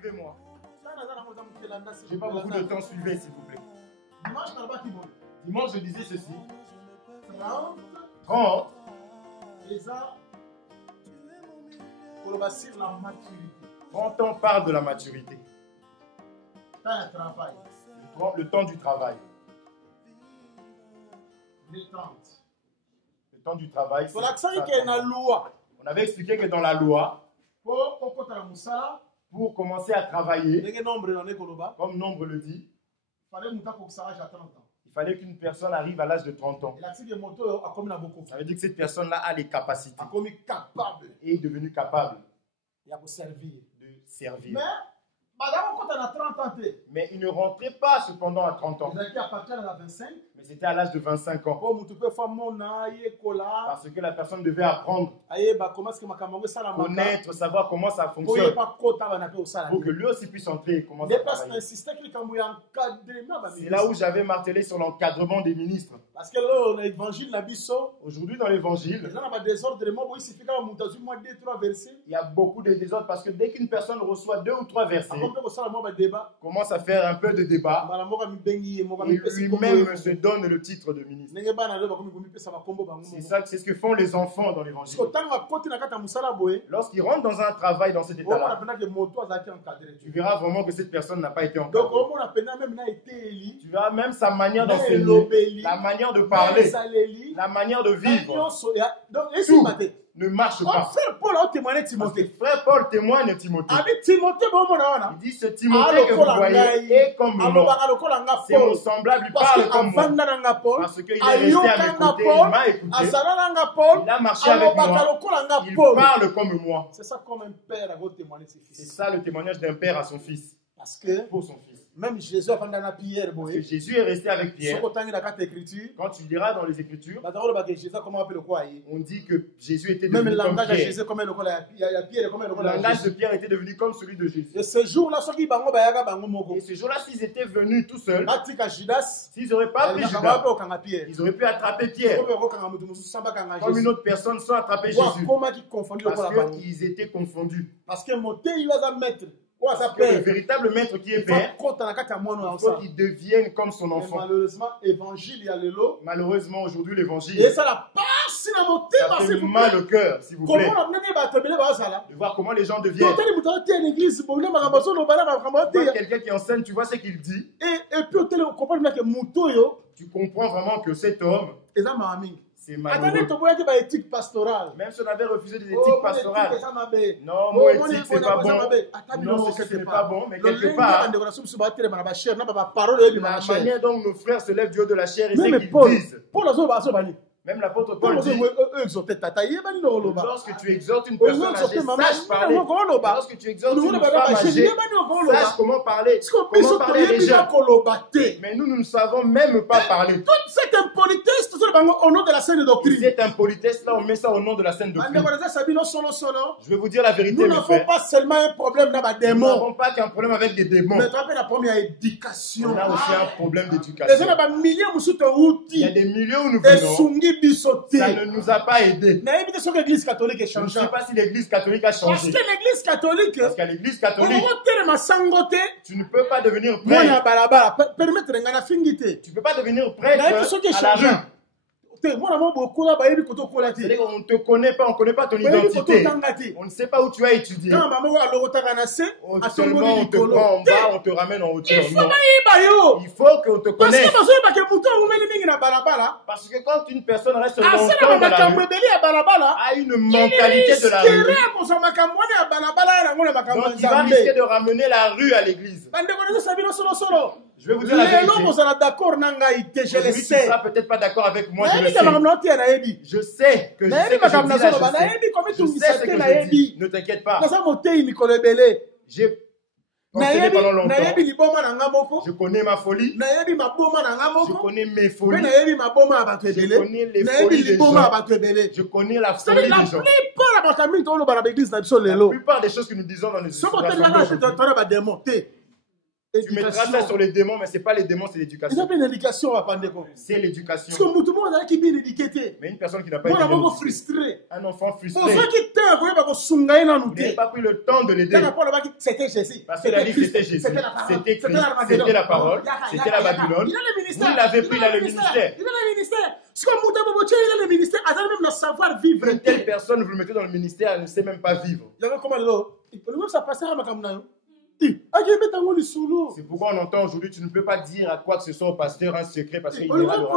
suivez-moi. Je n'ai pas beaucoup de temps, suivez s'il vous plaît. Dimanche, je disais ceci. 30. Et ça, pour bâtir la maturité. Quand on parle de la maturité, Travail. le temps du travail. Détente. Le temps du travail, c'est Pour l'accent qu'il y a une loi. on avait expliqué que dans la loi, Pour pour commencer à travailler, nombre comme nombre le dit, fallait monter pour ça à 30 ans. il fallait qu'une personne arrive à l'âge de 30 ans. Et l'accident de moto a commis beaucoup. Ça veut dire que cette personne-là a les capacités A commis capable et est devenue capable de servir. de servir. Mais, madame, quand on a 30 ans, Mais il ne rentrait pas cependant à 30 ans. vous avez à partir de la 25. Mais c'était à l'âge de 25 ans. Comme tu peux faire mon kola. Parce que la personne devait apprendre, Aïe, bah, comment est-ce que ma camarade ça la connaître, savoir comment ça pour fonctionne. pas kota va naper au salaire. Pour que lui aussi puisse entrer et commencer Des à places travailler. insistaient que quand vous encadrez, C'est là où j'avais martelé sur l'encadrement des ministres. parce que là, on a l'évangile, la biso. Aujourd'hui, dans l'évangile, Les gens ont des désordres, il suffit quand on monte moins 2-3 versets. il y a beaucoup de désordres parce que dès qu'une personne reçoit 2 ou 3 versets, Après, on ça, moi, débat. commence à faire un peu de débat et lui-même se donne le titre de ministre. C'est ça, c'est ce que font les enfants dans l'évangile. Lorsqu'ils rentrent dans un travail dans cet état-là, tu verras vraiment que cette personne n'a pas été encadrée. Tu verras même sa manière d'enseigner, la manière de parler, la manière de vivre. Tout ne marche pas. Frère Paul témoigne à Timothée. Il dit, ce Timothée que vous voyez est comme moi. C'est mon semblable, il parle comme moi. Parce qu'il est resté à mes côtés, il m'a écouté. Il a marché avec moi. Il parle comme moi. C'est ça comme un père a témoigné ses C'est fils. ça le témoignage d'un père à son fils. Parce que Pour son fils. même Jésus a fait dans la pierre. Parce que Jésus est resté avec Pierre. Quand tu liras dans les Écritures, on dit que Jésus était même devenu le comme langage de Pierre. Jésus, comme la pierre, comme Le langage de Pierre était devenu comme celui de Jésus. et ce jour-là, ceux qui bango bayaga bango moko. Et ce jour-là, s'ils étaient venus tout seuls, Batika Judas, s'ils n'auraient pas pris Judas, ils auraient pu attraper Pierre. Comme une autre personne sans attraper Jésus. Parce qu'ils étaient confondus. Parce que mon thé, il va mettre. Parce que le véritable maître qui est père, il faut qu'il devienne comme son enfant. Malheureusement, évangile, il y a le lot. Malheureusement, aujourd'hui, l'évangile, Et ça la passe dans mon thé, ça parce fait que mal au cœur, s'il vous plaît, comment on a mené de voir comment les gens deviennent. l'église, Tu vois quelqu'un qui enseigne, tu vois ce qu'il dit, et puis, on comprend que Mouto, tu comprends vraiment que cet homme, et ça m'a mis. c'est Attendez, tu malheureux. vois éthique pastorale. Même si on avait refusé des éthiques pastorales. Non, Oh, mon mon éthique, éthique, c'est pas bon. Non, ce n'est pas bon, mais quelque part, la manière dont nos frères se lèvent du haut de la chair et ce qu'ils disent. Même l'apôtre Paul dit, lorsque tu exhortes une personne âgée, sache parler. Lorsque tu exhortes une femme âgée, sache comment parler. Comment parler à des jeunes. Mais nous ne savons même pas parler. Toute cette impolitesse, tout ça, au nom de la saine doctrine. Cette impolitesse là, on met ça au nom de la saine doctrine. Je vais vous dire la vérité, Nous mes n'avons frères. pas seulement un problème dans ma Nous démon. n'avons pas qu'un problème avec des démons. Mais tu as la première éducation. On a aussi un problème Les d'éducation. gens ont milliers de Il y a outils. des milieux où nous Et venons. sungi bisoté. Ça ne nous a pas aidés. Mais évitez ce que l'église catholique est Je ne changeante. sais pas si l'église catholique a Parce changé. que l'église catholique, Parce qu'à l'église on catholique, va faire ma sangote. tu ne peux pas devenir Moi, prêtre. balabala, permettre ngana fingité. Tu ne peux pas devenir Mais prêtre évitez ce qui est à la rue. changeant. Moi, je beaucoup là, bah, écoute, C'est-à-dire qu'on ne te connaît pas, on ne connaît pas ton identité. On ne sait pas où tu as étudié. Quand maman va le retaranassé, à son Seulement on te prend en bas, on te ramène en hauteur. il faut Non. pas y bayo. Il faut qu'on te Parce connaisse. que parce que mouton ou meni mingi na balabala. Parce que quand une personne reste Ah, c'est longtemps la dans la makambo rue, ebeli ya balabala. a une mentalité de la rue. Donc il va risquer de ramener la rue à l'église. Je vais vous dire la vérité. Je le Aujourd'hui, tu ne sais. seras peut-être pas d'accord avec moi, je le Je sais. Je sais que je sais que je dis là, je sais ce que je dis. Ne t'inquiète pas. J'ai enseigné pendant longtemps. Je connais ma folie. Je connais mes folies. Je connais les folies des gens. Je connais la folie des gens. La plupart des choses que nous disons dans les Soki otelanga assemblées, Tu mettras ça sur les démons, mais ce n'est pas les démons, c'est l'éducation. C'est l'éducation. Mais une personne qui n'a pas été frustrée, un enfant frustré, vous n'avez pas pris le temps de l'aider. Parce que la vie, c'était Jésus, c'était Christ, c'était la parole, c'était la Babylone. Vous l'avez pris dans le ministère. Une telle personne, vous le mettez dans le ministère, elle ne sait même pas vivre. C'est pourquoi on entend aujourd'hui, tu ne peux pas dire à quoi que ce soit au pasteur un secret parce qu'il ira le raconter.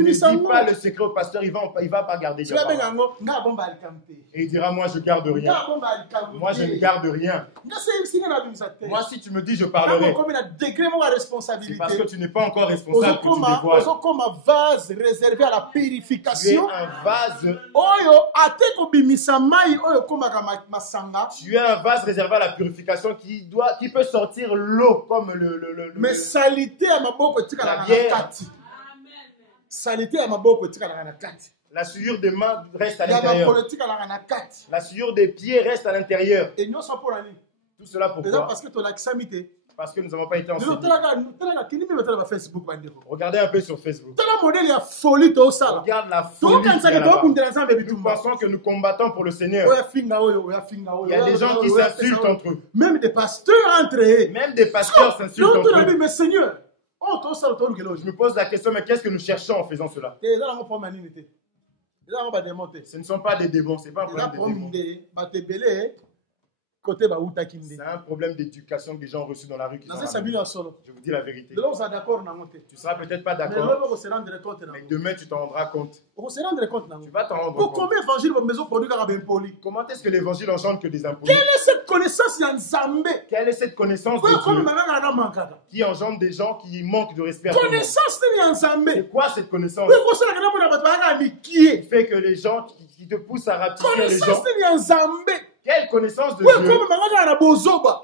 Ne dis pas le secret au pasteur, il va pas garder. Et il dira, moi je garde rien. Moi je ne garde rien. Moi si tu me dis je parlerai, c'est parce que tu n'es pas encore responsable que tu dévoiles. Tu es un vase. Tu es un vase réservé à la purification qui peut sortir l'eau comme mais salité à ma boko la bière. Salité à ma boko la souillure des mains reste à l'intérieur. La souillure des pieds reste à l'intérieur. Tout cela pourquoi? Parce que nous n'avons pas été enseignés. Regardez un peu sur Facebook. Regarde la folie. Nous pensons que nous combattons pour le Seigneur. Il y a des gens qui s'insultent entre eux. Même des pasteurs entre eux. Même des pasteurs s'insultent entre eux. Mais Seigneur, je me pose la question, mais qu'est-ce que nous cherchons en faisant cela? Ce ne sont pas des démons, ce n'est pas un problème de démons. C'est un problème d'éducation que les gens ont reçu dans la rue. Je vous dis la vérité. Tu ne seras peut-être pas d'accord. Mais demain, tu t'en rendras compte. Tu vas t'en rendre compte. Comment est-ce que l'évangile engendre que des impolis? Quelle est cette connaissance Quelle est cette connaissance de Dieu qui engendre des gens qui manquent de respect à Dieu? C'est quoi cette connaissance? Qui fait que les gens qui te poussent à rapetisser les gens? Quelle connaissance de Dieu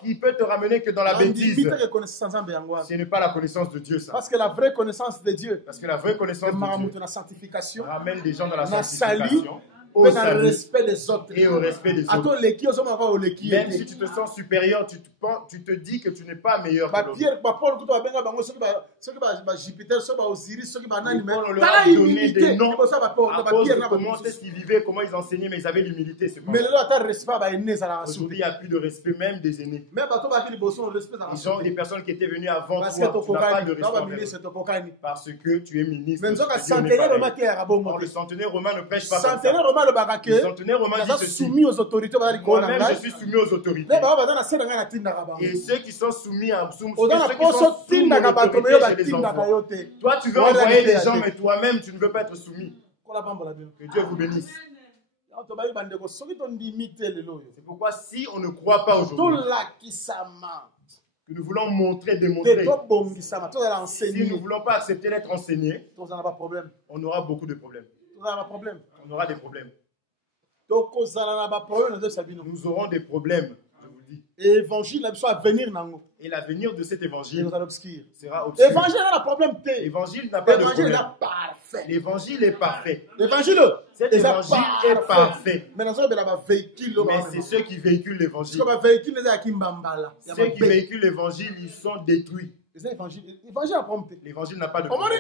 qui peut te ramener que dans la bêtise? Ce n'est pas la connaissance de Dieu, ça. Parce que la vraie connaissance de Dieu, parce que la vraie connaissance de Dieu ramène des gens dans la sanctification, au respect des autres et au respect des autres. Même si tu te sens supérieur, tu te dis que tu n'es pas meilleur que l'autre. On leur a donné des noms à cause de comment est-ce qu'ils vivaient, comment ils enseignaient, mais ils avaient l'humilité. Aujourd'hui, il n'y a plus de respect même des aînés. Ils ont des personnes qui étaient venues avant toi. Tu n'as pas de respect parce que tu es ministre. Or, le centenaire romain ne prêche pas comme ça. Le centenaire romain dit ceci. Moi-même, je suis soumis aux autorités. Et ceux qui sont soumis à ceux qui sont sous mon autorité, je les envoie. Toi, tu veux envoyer des gens, mais toi-même, tu ne veux pas être soumis. Que Dieu vous bénisse. C'est pourquoi si on ne croit pas aujourd'hui, que nous voulons montrer, démontrer, si nous ne voulons pas accepter d'être enseignés, on aura beaucoup de problèmes. On aura des problèmes. Nous aurons des problèmes, je vous dis. Et l'avenir de cet évangile sera obscur. L'évangile n'a pas de problème. L'évangile est parfait. Cet évangile est parfait. Mais c'est ceux qui véhiculent l'évangile. Ceux qui véhiculent l'évangile, ils sont détruits. L'évangile n'a pas de problème.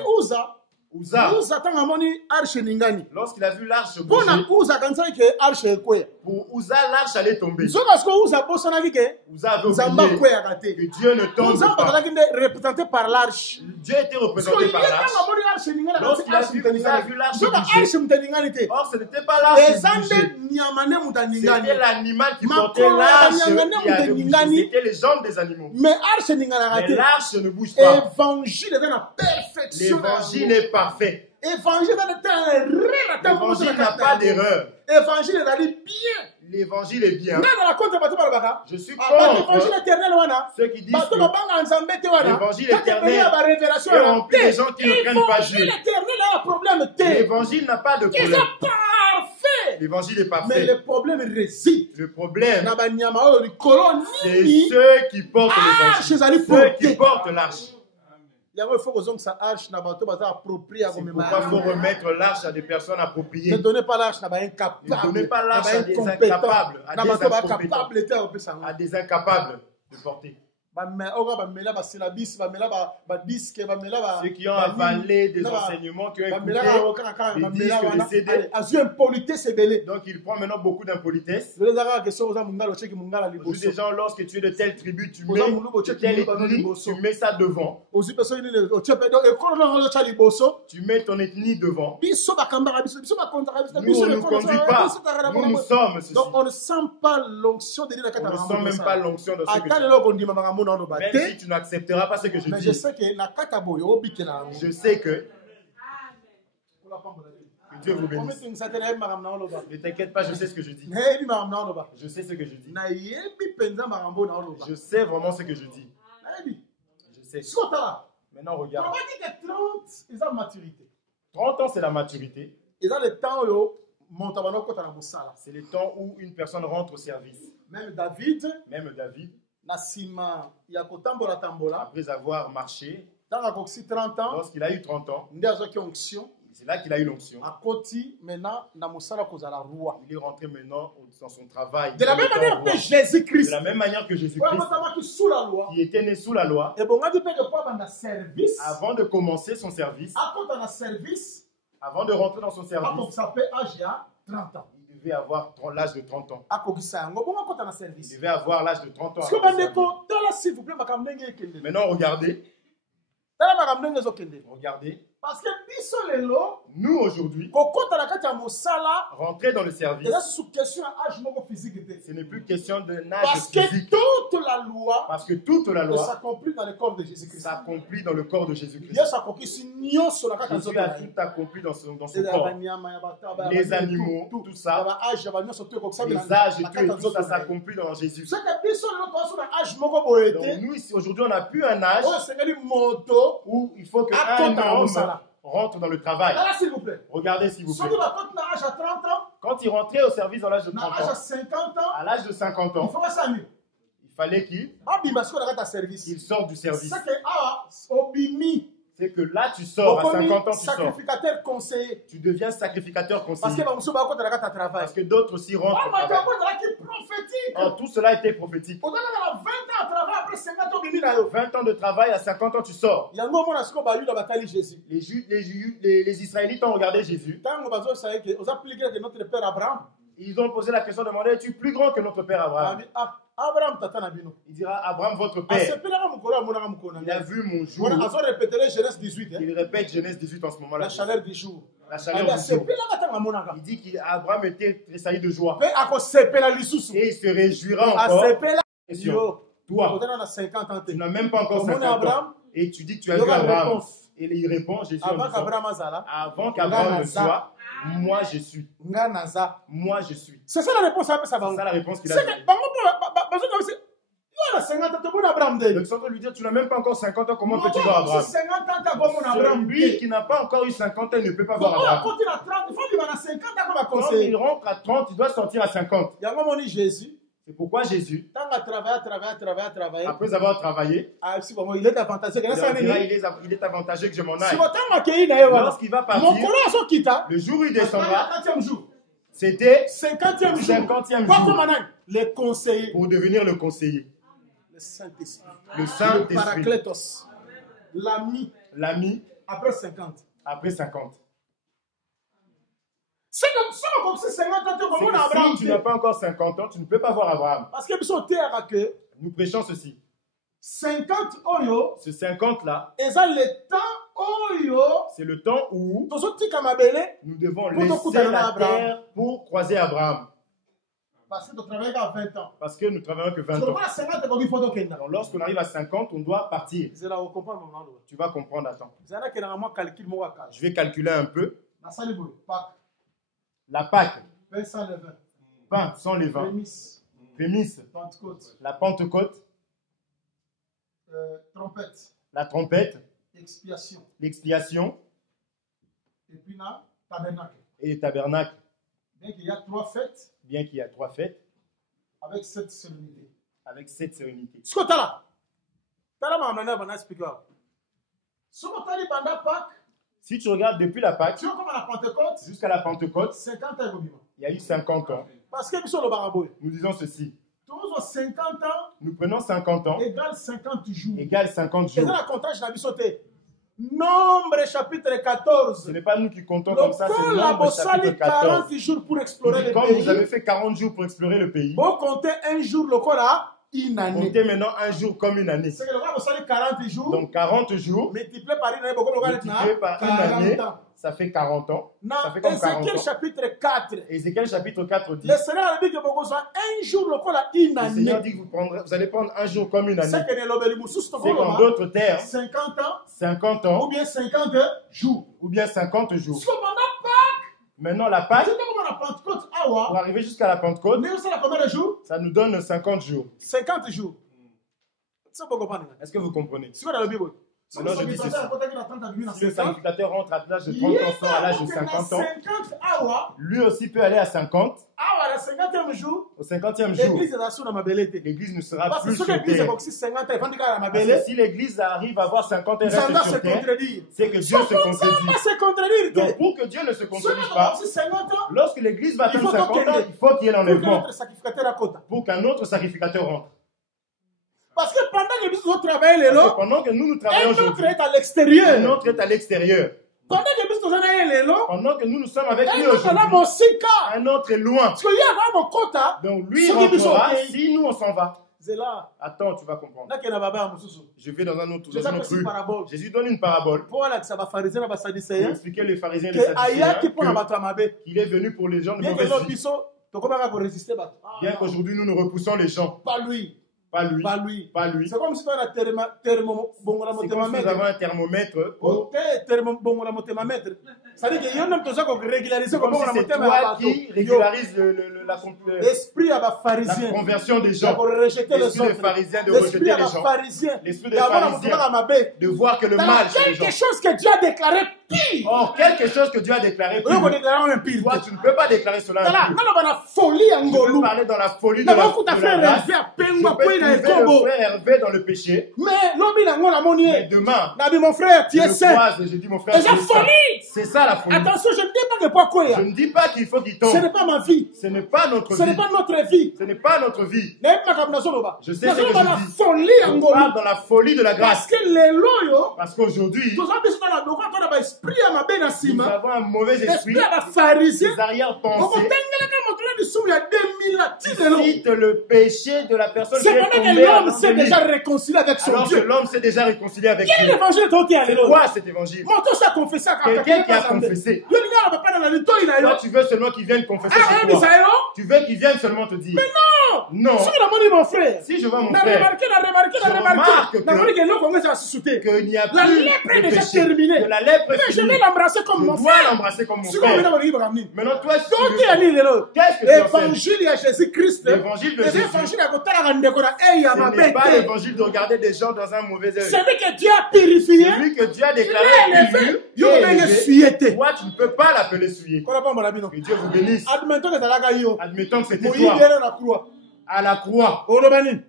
Lorsqu'il a vu l'arche bouger, pour Uza, l'arche allait tomber. Uza avait oublié que Dieu ne tombe pas. Dieu était représenté par l'arche. Lorsqu'il a vu l'arche bouger, or ce n'était pas l'arche qui bougeait. C'était l'animal qui portait l'arche qui avait bougé. C'était les jambes des animaux. Mais l'arche ne bouge pas. L'évangile est parfait. L'évangile n'a pas d'erreur. L'évangile est bien. Je suis contre ceux qui disent que l'évangile éternel est rempli des gens qui ne craignent pas Dieu. L'évangile n'a pas de problème. L'évangile est parfait. Mais le problème réside. Le problème, c'est ceux qui portent l'évangile. Ceux qui portent l'arche. C'est pourquoi il faut remettre l'arche à des personnes appropriées. Ne donnez pas l'arche à des incapables. Ne donnez pas l'arche à des incapables, à des incompétents, à des incapables de porter. Ceux qui ont avalé des enseignements, qui ont écouté des disques, des CD. Donc il prend maintenant beaucoup d'impolitesse. Aujourd'hui, des gens, lorsque tu es de telle tribu, tu mets telle ethnie, tu mets ça devant. Tu mets ton ethnie devant. Nous, on ne nous conduit pas. Nous sommes ceci. Donc on ne sent pas l'onction de Dieu. On ne sent même pas l'onction de ce que tu dis. Même si tu n'accepteras pas ce que je mais dis. je sais que Dieu vous bénisse. Ne t'inquiète pas, je sais ce que je dis. Je sais ce que je dis. Je sais vraiment ce que je dis. Je sais. Maintenant, regarde. 30 ans, c'est la maturité. C'est le temps où une personne rentre au service. Même David, après avoir marché, 30 ans, lorsqu'il a eu 30 ans, c'est là qu'il a eu l'onction. Il est rentré maintenant dans son travail. De la même manière que Jésus-Christ, de la même manière que Jésus-Christ, qui était né sous la loi, avant de commencer son service, avant de rentrer dans son service, il devait avoir l'âge de 30 ans. Il devait avoir l'âge de 30 ans. Maintenant, regardez. Regardez. Parce que nous aujourd'hui, rentrer dans le service, ce n'est plus question de âge physique. Parce que toute la loi s'accomplit dans le corps de Jésus-Christ. S'accomplit dans le corps de Jésus-Christ. Jésus a tout accompli dans son corps. Les animaux, tout ça, les âges et tout ça s'accomplit dans Jésus. Donc nous, aujourd'hui, on n'a plus un âge où il faut qu'un homme rentre dans le travail. Regardez s'il vous plaît. Quand il rentrait au service dans l'âge de 30 ans, à l'âge de 50 ans, il fallait qu'il sorte du service. C'est que là, tu sors, à 50 ans, tu sors. Tu deviens sacrificateur conseiller. Parce que d'autres aussi rentrent au travail. Alors, tout cela était prophétique. 20 ans de travail, à 50 ans, tu sors. Les Israélites ont regardé Jésus. Ils ont posé la question, demandé, es-tu plus grand que notre père Abraham? Il dira, Abraham, votre père. Il a vu mon jour. Il répète Genèse 18 en ce moment-là. La chaleur du jour. La chaleur du jour. Il dit qu'Abraham était tressailli de joie. Et il se réjouira encore. Toi, tu n'as même pas encore 50 ans. Et tu dis que tu as vu Abraham. Et il répond, Jésus, avant qu'Abraham ne soit, moi je suis. Moi je suis. C'est ça la réponse. C'est ça la réponse qu'il a donnée. Donc sans lui dire, tu n'as même pas encore 50 ans, comment peux-tu voir Abraham? Celui qui n'a pas encore eu 50 ans, il ne peut pas voir Abraham. Quand il rentre à 30, il doit sortir à 50. C'est pourquoi Jésus, après avoir travaillé, il est avantageux que je m'en aille. Lorsqu'il va partir, le jour où il descendra, c'était 50e jour les conseillers. Pour devenir le conseiller. Le Saint-Esprit. Le Saint-Esprit. Paraclétos. L'ami. Après 50. Après 50. C'est comme ça que si tu n'as pas encore 50 ans, tu ne peux pas voir Abraham. Parce que nous prêchons ceci. 50 oyo. Ce 50 là. C'est le temps où nous devons laisser la terre pour croiser Abraham. Parce que nous travaillons à 20 ans. Parce que nous travaillons que 20 ans. Donc lorsqu'on arrive à 50, on doit partir. Tu vas comprendre, attends. Je vais calculer un peu. La Pâque. Pain sans levain. Prémisse. La Pentecôte. La trompette. L'expiation. Et puis là, tabernacle. Et le tabernacle. Bien qu'il y a 3 fêtes. Avec 7 sérénités. Ce que tu as là. Si tu regardes depuis la Pâque jusqu'à la Pentecôte, 50 ans. il y a eu 50 ans. Parce que nous disons ceci. Nous prenons 50 ans égale 50 jours. égale 50 C'est jours. ça la comptage de la bisoté. Nombre chapitre 14. Ce n'est pas nous qui comptons comme ça, c'est Le Nombre chapitre 14. 40 jours pour explorer le Quand pays. vous avez fait 40 jours pour explorer le pays, Vous comptez un jour le quoi là? Une année. comptez maintenant un jour comme une année. C'est que le gars vous allez 40 jours. Donc 40 jours Multiplié par une année, beaucoup multiplié par une année, ça fait 40 ans. Ça fait comme 40 Ézéchiel ans. chapitre 4. Ézéchiel chapitre 4 dit, Le Seigneur a dit que beaucoup soit un jour le quoi là? Une le Seigneur année. dit que vous allez prendre un jour comme une année. C'est que les lobes les C'est qu'en d'autres termes, 50 ans 50 ou ans bien 50 jours. ou bien 50 jours. Cependant, Maintenant, la Pâque, c'est comme la Pentecôte. Ah pour ouais. arriver jusqu'à la Pentecôte, Mais ça, combien de jours? ça nous donne 50 jours. 50 jours. C'est pas comprendre. Est-ce que vous comprenez? C'est quoi dans la Bible? Maintenant, je dis ceci. Si le 50 sacrificateur rentre à l'âge de 30 ans, sort à l'âge de 50 ans, lui aussi peut aller à 50. le 50e jour, Au 50e jour, l'église est dans ma bellité. l'église ne sera Parce que plus ce que sur l'église terre. est aussi 50 ans, il faut dire qu'elle a ma Parce que belle. si l'église arrive à avoir 50 ans et Ça reste doit sur se terre, contredire. c'est que Dieu se Ça va contredit. se contredire. Donc pour que Dieu ne se Ceux contredise qui ont pas, aussi 50 ans, lorsque l'église va Il faut atteindre 50 ans, donc il faut qu'il y ait pour l'enlèvement qu'être sacrificateur à côté. pour qu'un autre sacrificateur rentre. Parce que pendant que l'église doit travailler les Parce que lots, pendant que nous un travaillons autre aujourd'hui, est à l'extérieur. un autre est à l'extérieur. Pendant que l'église doit travailler les lots, Pendant que nous sommes avec lui un autre est là, aujourd'hui, mon sika. un autre est loin. Parce qu'il y a mon quota. Donc lui Ceux qui nous rentrera sont si nous on s'en va. C'est là. Attends, tu vas comprendre. Là, qu'il y a un baba à Moussoussou. Je vais dans un autre, Je dans une sais autre pas rue. si parabole. Jésus donne une parabole Pour là que ça va pharisien, ça va pour sadducéen. expliquer les pharisiens et les Que aya qui sadducéens pour la batamabe. qu'il est venu pour les gens de Bien que mauvaise l'autre vie. biso, tu comment pour résister bah. Bien qu'aujourd'hui nous repoussons les gens. Pas lui. Pas lui. Pas lui. Pas lui. C'est comme si tu as un thermomètre. C'est comme si nous avons un thermomètre. Ok, thermomètre. Ça veut dire qu'il y a un homme qui a régularisé Comme comme si on a c'est monté toi qui régularise l'esprit à la la pharisien. conversion des gens. Pour rejeter les L'esprit des autres. pharisiens de rejeter L'esprit à les la gens. pharisien. L'esprit des pharisiens de voir que le mal chez les gens. Quelque chose que Dieu a déclaré pire. Or, quelque chose que Dieu a déclaré Oui, on pire. déclare un pire. Toi, tu ne peux pas déclarer cela. Voilà, impur. non, on a folie en Je peux Ngolou. parler dans la folie de Mais la beaucoup ta frère grâce. Hervé à Je Pengwa, peux Pouina et trouver le Kombo. frère Hervé dans le péché. Mais l'homme n'a pas la monnaie. Mais demain, Nabi, mon frère, tu je es le saint. croise et je dis mon frère, Déjà tu es saint. folie. C'est ça la folie. Attention, je ne dis pas que pas quoi. Je ne dis pas qu'il faut qu'il tombe. Ce n'est pas ma vie. Ce n'est pas notre Ce n'est vie. pas notre vie. Ce n'est pas notre vie. Je sais ce que je la dis. folie en On Ngolou. parle dans la folie de la Parce grâce. que les loyaux, Parce qu'aujourd'hui, tous les gens dans la on a esprit à ma belle nous Nassima. avons un mauvais esprit, Esprit à la pharisien. des arrière-pensées. Il y a 2000 ans. Cite le péché de la personne qui C'est est pendant tombée que à l'homme s'est l'ennemi. déjà réconcilié avec son Alors que Dieu. l'homme s'est déjà réconcilié avec Quel est Dieu. l'évangile dont tu es allé C'est quoi cet évangile? Montre ça confesser à Quelqu'un qui a confessé. Toi, tu veux seulement qu'il vienne confesser chez toi. Tu veux qu'il vienne seulement te dire. Non. mon frère. Si je vois mon On a frère, remarqué, je remarque que qu'il n'y a La plus lèpre est de déjà péché, terminée. que la lèpre est Mais je finie. vais l'embrasser comme Je mon dois frère. l'embrasser comme mon Si frère. Maintenant, toi, si tu veux- qu'est-ce que tu as fait? L'évangile à Jésus-Christ. L'évangile de Jésus. L'évangile à côté de Ce ma n'est pas bête. l'évangile de regarder des gens dans un mauvais œil. Celui que Dieu a purifié. Celui que Dieu a Il est déclaré élevé. élu Yo et benga élevé, fuyete. toi, tu ne peux pas l'appeler souillé. Que Dieu vous bénisse. Admettons que t'as la yo. Admettons que c'était Moïse toi, est la croix. à la croix. Olobani.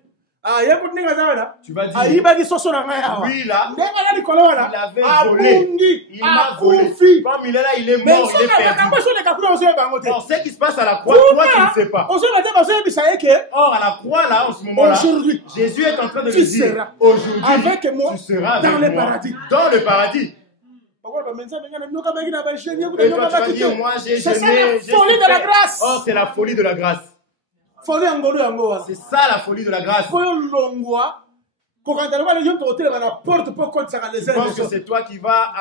Ah, y'a pour ninga zawana. Tu vas dire, Ah, ibagi soso na ngaya hawa. lui là, Ndenga la likolo wana. il avait volé. Abundi. Il m'a volé. Akufi. Comme il est là, il est Mais mort, il est perdu. Or, ce qui se passe à la croix, toi, tu ne sais pas. Or, à la croix, là, en ce moment-là, Aujourd'hui, Jésus est en train de tu lui dire, seras aujourd'hui, avec moi tu seras dans avec le moi paradis. dans le paradis. Et toi, tu vas dire, moi, j'ai C'est ça jeûné, la j'ai folie de la souffert. grâce. Or, c'est la folie de la grâce. Folie angolo yango wana. C'est ça la folie de la grâce. Foyo longwa. Kokandalwa les gens te la porte pour qu'on s'arrête les Je pense que ailes. c'est toi qui va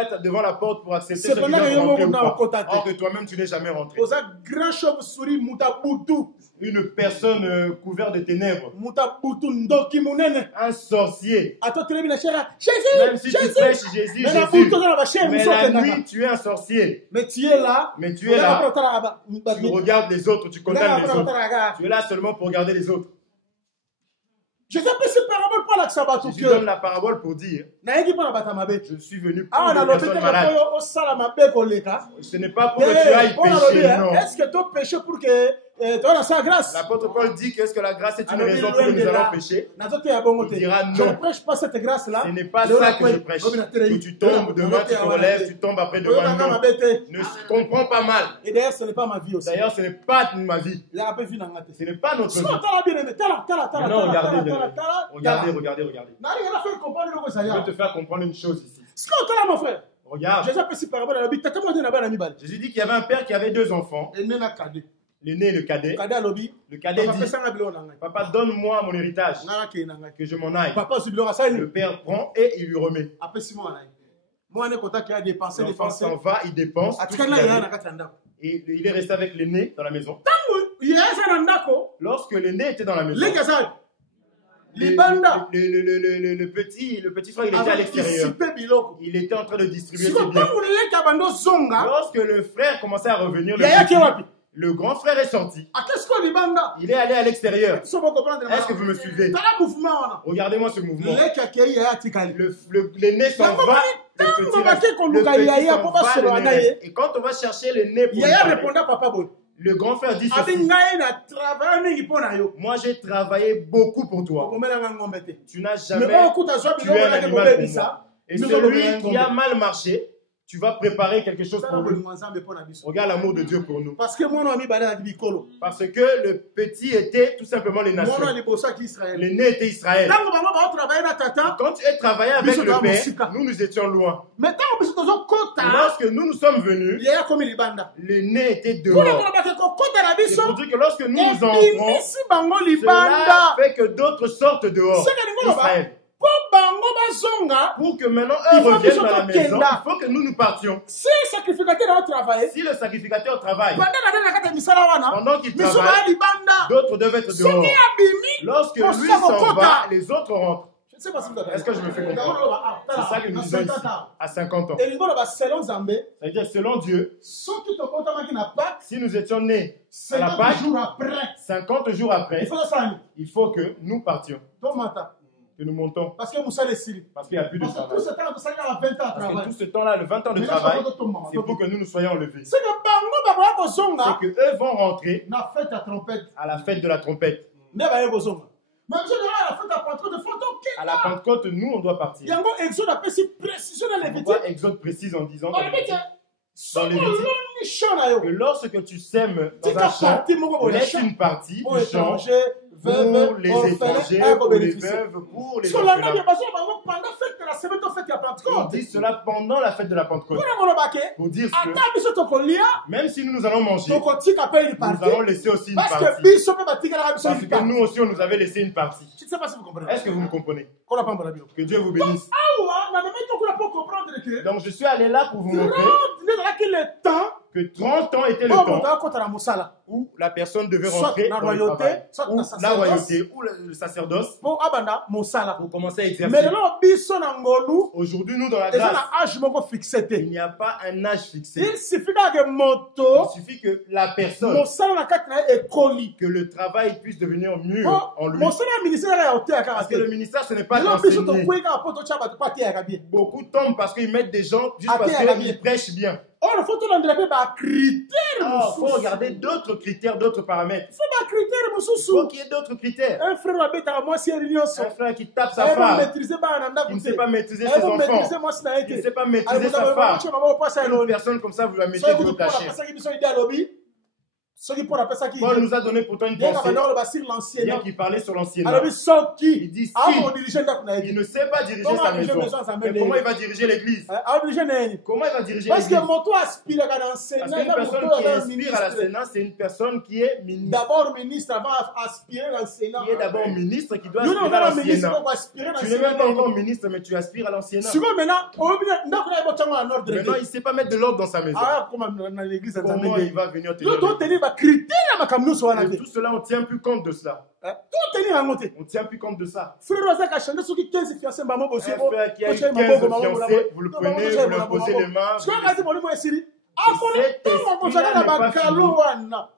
être devant la porte pour accepter C'est ce qui pendant vient que de rentrer yo ou mo pas. contacté. Or que toi-même, tu n'es jamais rentré. Oza grand chauve-souris mutabutu. Une personne couverte de ténèbres. Mutabutu ndoki munene. Un sorcier. Attends, tu l'as mis la chair. Même si tu Jésus. prêches Jésus, Mais la Jésus. buto dans la chair, Mais la nuit, tu es un sorcier. Mais tu es là. Mais tu es là. Tu Tu regardes les autres, tu condamnes les autres. Tu es là seulement pour regarder les autres. Je sais pas si parabole pas la sabato Jésus donne la parabole pour dire, je suis venu pour Ah, on a les l'hôpital personnes malades. au salamabe koleka. Ce n'est pas pour que tu ailles pécher, non. Est-ce que tu péché pour que L'apôtre Paul dit que est-ce que la grâce est une raison pour que nous allons pécher? Il dira non. Je ne prêche pas cette grâce-là. Ce n'est pas ça que je prêche. Que tu tombes demain, tu te relèves, tu tombes après demain. Non. Ne comprends pas mal. Et d'ailleurs, ce n'est pas ma vie aussi. D'ailleurs, ce n'est pas ma vie. Ce n'est pas notre vie. Non, regardez. Je vais te faire comprendre une chose ici. Regarde. Jésus dit qu'il y avait un père qui avait 2 enfants. L'aîné et le cadet. Le cadet dit, papa, donne-moi mon héritage, que je m'en aille. Le père prend et il lui remet. L'enfant s'en va, il dépense. Et il est resté avec l'aîné dans la maison. Lorsque l'aîné était dans la maison, le petit frère, il était à l'extérieur. Il était en train de distribuer ses biens. Lorsque le frère commençait à revenir, le grand frère est sorti. Il est allé à l'extérieur. Est-ce que vous me suivez? Regardez-moi ce mouvement. L'aîné s'en va. Et quand on va chercher l'aîné pour le grand frère dit ceci. Moi j'ai travaillé beaucoup pour toi. Tu n'as jamais tué un animal pour moi. Et celui qui a mal marché, tu vas préparer quelque chose pour lui. Regarde l'amour de Dieu pour nous. Parce que le petit était tout simplement les nations. L'aîné était Israël. Quand tu es travaillé avec le Père, nous étions loin. Lorsque nous sommes venus, l'aîné était dehors. C'est pour dire que lorsque nous nous entrons, cela fait que d'autres sortent dehors. Israël. Pour que maintenant eux reviennent dans la maison, il faut que nous partions. Si le sacrificateur travaille, pendant qu'il travaille, d'autres doivent être dehors. Lorsque lui s'en va, les autres rentrent. Est-ce que je me fais comprendre? C'est ça que nous disons ici, à 50 ans. C'est-à-dire, selon Dieu, si nous étions nés à la Pâque, 50 jours après, il faut que nous partions. Que nous montons. Parce qu'il n'y a plus de travail. Parce que tout ce temps-là, le 20 ans de travail, c'est pour que nous nous soyons levés. C'est que eux vont rentrer à la fête de la trompette. À la Pentecôte, nous, on doit partir. Pourquoi Exode précise en disant dans Lévitique que lorsque tu sèmes dans un champ, laisse une partie du champ pour les étrangers, pour les veuves, pour les orphelins. On dit cela pendant la fête de la Pentecôte. Pour dire que même si nous allons manger, nous allons laisser aussi une partie. Parce que nous aussi, on nous avait laissé une partie. Est-ce que vous me comprenez? Que Dieu vous bénisse. Donc je suis allé là pour vous montrer que 30 ans était le temps où la personne devait rentrer dans le travail, ou la royauté, ou le sacerdoce, pour commencer à exercer. Aujourd'hui, nous, dans la grâce, il n'y a pas un âge fixé. Il suffit que la personne, que le travail puisse devenir mieux en lui. Parce que le ministère, ce n'est pas d'enseigner. Beaucoup tombent parce qu'ils mettent des gens juste parce qu'ils prêchent bien. Il faut regarder d'autres critères, d'autres paramètres. Il faut qu'il y ait d'autres critères. Un frère qui tape sa femme, qui ne sait pas maîtriser ses enfants, qui ne sait pas maîtriser sa femme. Une personne comme ça, vous la mettez de votre chair. Paul nous a donné pourtant une pensée bien qui parlait sur l'ancienneté. Il dit si il ne sait pas diriger sa maison, mais comment il va diriger l'église? Comment il va diriger l'église? Parce qu'une personne qui aspire à l'enseignement, c'est une personne qui est ministre. D'abord ministre avant aspirer à l'enseignement. Qui est d'abord ministre, qui doit aspirer à l'enseignement. Tu n'es même pas encore ministre, mais tu aspires à l'enseignement. Maintenant, il ne sait pas mettre de l'ordre dans sa maison. Comment il va venir te dire? Et tout cela, on ne tient plus compte de cela. On ne tient plus compte de ça. Un frère qui a eu 15 fiancés, vous le prenez, vous le posez les mains. Cet esprit-là n'est pas fini.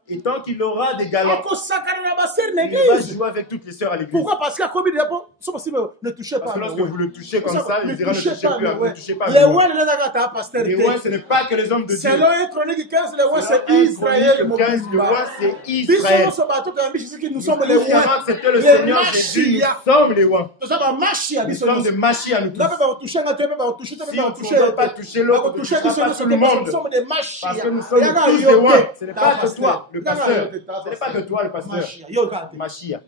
Et tant qu'il aura des galants, il va jouer avec toutes les sœurs à l'église. Pourquoi? Parce que comme il ne touchez pas. Parce que lorsque vous le touchez comme ça, il dira ne touchez plus, ne touchez pas. Les ouins, ce n'est pas que les hommes de Dieu. Selon 1 Chronique 15, les ouins c'est Israël. Le roi c'est Israël. Nous sommes les ouins. Accepter le Seigneur Jésus, nous sommes les ouins. Nous sommes de Machia, nous tous. Si on ne peut pas toucher l'autre, on ne touchera pas tout le monde. Parce que nous sommes tous des ouins. Ce n'est pas que toi, le pasteur. Ce n'est pas que toi, le pasteur. Machia.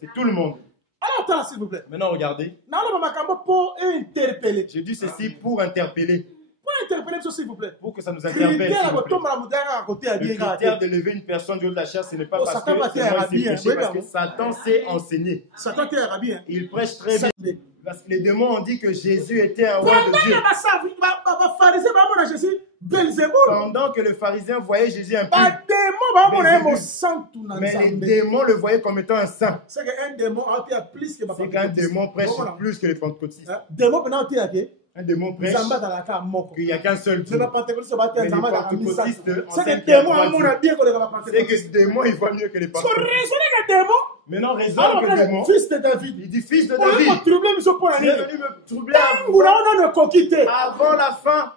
C'est tout le monde. Alors, s'il vous plaît. Maintenant, regardez. J'ai dit ceci pour interpeller. Pour interpeller, s'il vous plaît. Pour que ça nous interpelle. Le critère de lever une personne du haut de la chair, ce n'est pas parce que parce que Satan sait enseigner. Il prêche très bien. Parce que les démons ont dit que Jésus était un roi de Dieu. Pendant que le pharisien voyait Jésus un peu, mais les démons le voyaient comme étant un saint. C'est qu'un démon prêche plus que les pentecôtistes. Un démon prêche qu'il n'y a qu'un seul Dieu. Mais les pentecôtistes enseignent qu'il y a trois dieux. C'est que ce démon, il voit mieux que les pentecôtistes. Maintenant, raison que le démon, fils de David. Il dit fils de David. Tu es venu me troubler avant la fin.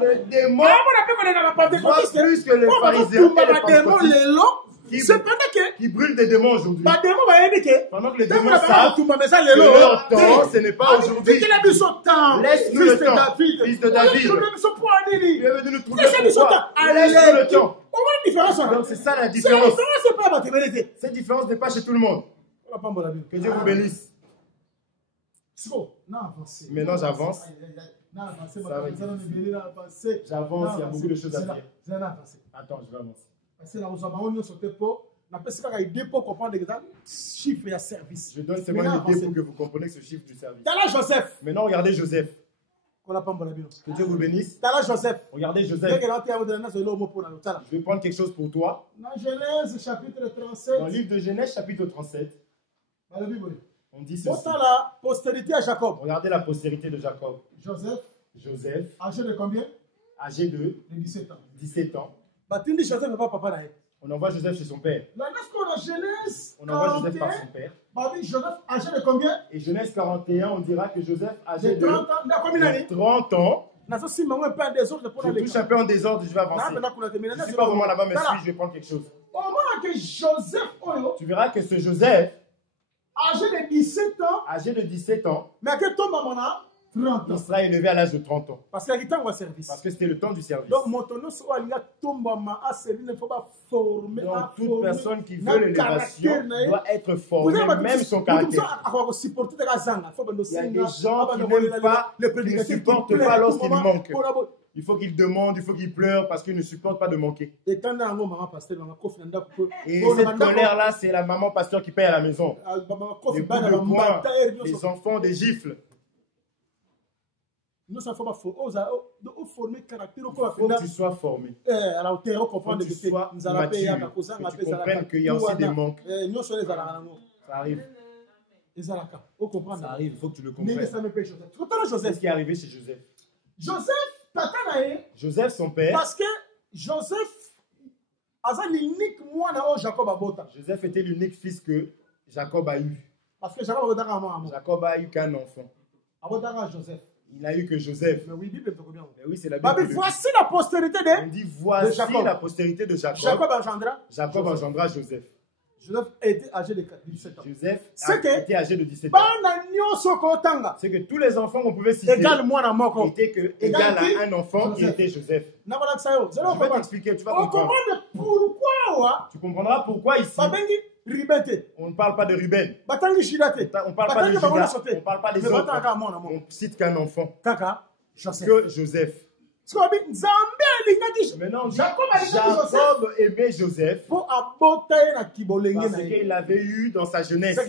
Le démon voit plus que les pharisiens qui brûlent des démons aujourd'hui. Pendant que les démons savent que leur temps, ce n'est pas aujourd'hui. Laisse-nous le temps, fils de David. Tu es venu nous troubler pourquoi? Laisse-nous le temps. Donc c'est ça la différence. Cette différence n'est pas chez tout le monde. Que Dieu vous bénisse. Maintenant j'avance. J'avance, il y a beaucoup de choses à dire. Attends, je vais avancer. Je donne seulement une idée pour que vous compreniez ce chiffre du service. Maintenant regardez Joseph. Que Dieu vous bénisse. Regardez Joseph. Je vais prendre quelque chose pour toi. Dans Genèse chapitre 37. Dans le livre de Genèse chapitre 37. On dit ceci. La postérité à Jacob. Regardez la postérité de Jacob. Joseph. Âgé de combien? Âgé de 17 ans. On envoie Joseph chez son père. On envoie Joseph par son père. Joseph âgé de combien? Et Genèse 41, on dira que Joseph âgé de 30 ans. Je touche un peu en désordre, je vais avancer. Je ne suis pas vraiment là-bas, mais je vais prendre quelque chose. Tu verras que ce Joseph, âgé de 17 ans, mais il sera élevé à l'âge de 30 ans. Parce que c'était le temps du service. Donc, toute personne qui veut l'élévation doit être formée, même son caractère. Il y a des gens qui n'aiment pas, qui ne supportent pas lorsqu'il manque. Il faut qu'il demande, il faut qu'il pleure parce qu'il ne supporte pas de manquer. Et cette colère-là, c'est la maman pasteur qui paye à la maison. Les coups de poing, les enfants, des gifles. Il faut que tu sois formé. Que tu sois mature. Que tu comprennes qu'il y a aussi des manques. Ça arrive. Ça arrive, il faut que tu le comprennes. Qu'est-ce qui est arrivé chez Joseph? Joseph, son père. Parce que Joseph était l'unique fils que Jacob a eu. Parce que Jacob a eu qu'un enfant. Il n'a eu que Joseph. Mais oui, c'est la Bible. Voici la postérité On dit voici la postérité de Jacob. Jacob engendra Joseph. Joseph était âgé de 17 ans. Joseph était âgé de 17 ans. C'est que tous les enfants qu'on pouvait citer étaient égal à un enfant qui était Joseph. Je vais t'expliquer, tu vas comprendre. Tu comprendras pourquoi ici on ne parle pas de Ruben. On ne parle pas de Judas. On ne parle pas des autres. On cite qu'un enfant. Que Joseph. Maintenant, Jacob aimait Joseph parce qu'il l'avait eu dans sa jeunesse. C'est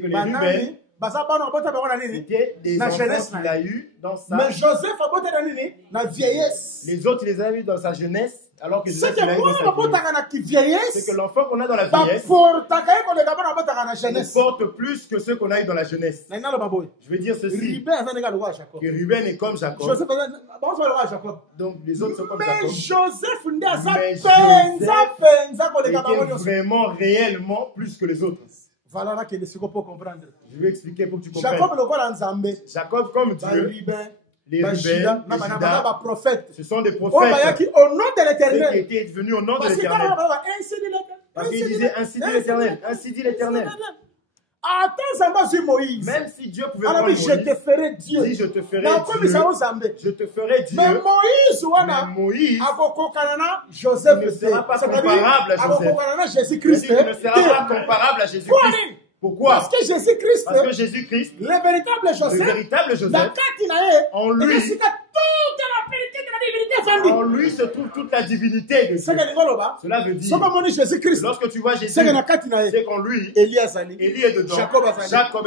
que les Ruben, c'était des enfants qu'il a eu dans sa mais Joseph a la vieillesse. Les autres, il les a eu dans sa jeunesse. Alors que c'est Joseph, il a eu dans sa vieillesse. C'est que l'enfant qu'on a dans la vieillesse porte plus que ceux qu'on a eu dans la jeunesse. Je veux dire ceci. Que Ruben est comme Jacob. Donc les autres sont comme Jacob. Mais Joseph était vraiment, réellement plus que les autres. Je vais expliquer pour que tu comprennes. Jacob comme Dieu. Les Ruben, ce sont des prophètes qui étaient venus au nom de l'Éternel. Parce qu'ils disaient ainsi dit l'Éternel, ainsi dit l'Éternel. Même si Dieu pouvait prendre Moïse, je te ferai Dieu. Si je te ferai Dieu, je te ferai Dieu. Mais Moïse Joseph ne sera pas comparable à Joseph. Jésus-Christ ne sera pas comparable à Jésus-Christ. Pourquoi? Parce que Jésus-Christ, le véritable Joseph, en lui se trouve toute la divinité de Dieu. Cela veut dire que lorsque tu vois Jésus, c'est qu'en lui, Élie est dedans, Jacob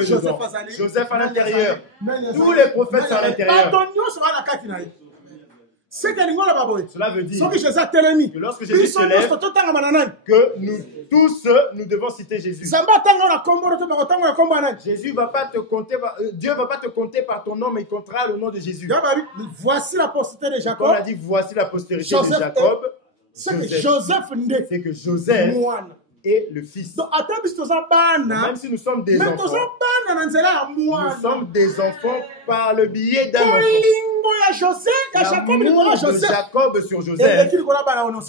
est dedans, Joseph à l'intérieur, tous les prophètes sont à l'intérieur. Cela veut dire que lorsque Jésus se lève, que nous tous, nous devons citer Jésus. Jésus va pas te compter, Dieu va pas te compter par ton nom, mais il comptera le nom de Jésus. Voici la postérité de Jacob. Comme on a dit, voici la postérité de Jacob. C'est que Joseph est le fils. Donc, même si nous sommes des enfants, nous sommes des enfants par le biais d'un enfant. L'amour de Jacob sur Joseph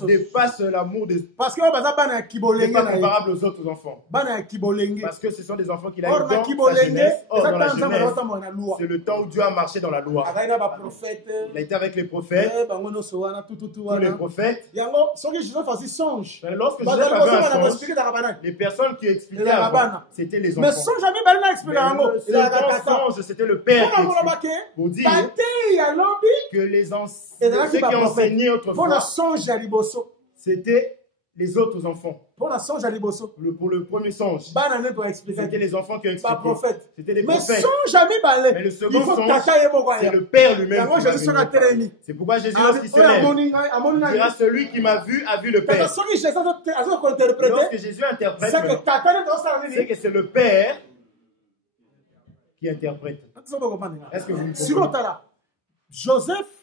dépasse l'amour de... Parce que n'est pas comparable aux autres enfants. Parce que ce sont des enfants qu'il a eu dans sa jeunesse. Or, dans la jeunesse, c'est le temps où Dieu a marché dans la loi. Il a été avec les prophètes, tous les prophètes. Mais lorsque Joseph avait un songe, les personnes qui expliquaient avant, c'était les enfants. Mais le songe, c'était le père qui expliquait pour dire que ceux qui enseignaient autrefois, c'était les autres enfants. Pour le premier songe, c'était les enfants qui ont expliqué. C'était les prophètes. Mais le second songe, c'est le Père lui-même. C'est pourquoi Jésus, lorsqu'il se lève, dira celui qui m'a vu a vu le Père. Lorsque Jésus interprète, c'est que c'est le Père qui interprète. Est-ce que vous me comprenez?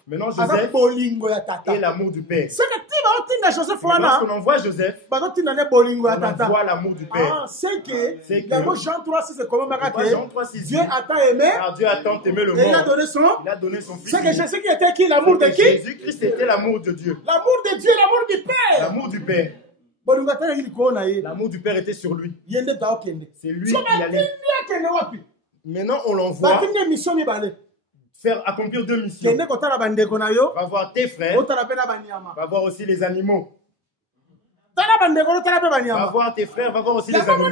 Maintenant, Joseph est l'amour du Père. Lorsqu'on envoie Joseph, on envoie l'amour du Père. C'est que Jean 3,6 Dieu a tant aimé le monde. Il a donné son Fils. C'est que Jésus-Christ était qui? L'amour de qui? Jésus-Christ était l'amour de Dieu. L'amour de Dieu, l'amour du Père. L'amour du Père. L'amour du Père était sur lui. C'est lui qui allait. Maintenant, on l'envoie faire accomplir 2 missions. Va voir tes frères, va voir aussi les animaux. Va voir tes frères, va voir aussi les animaux.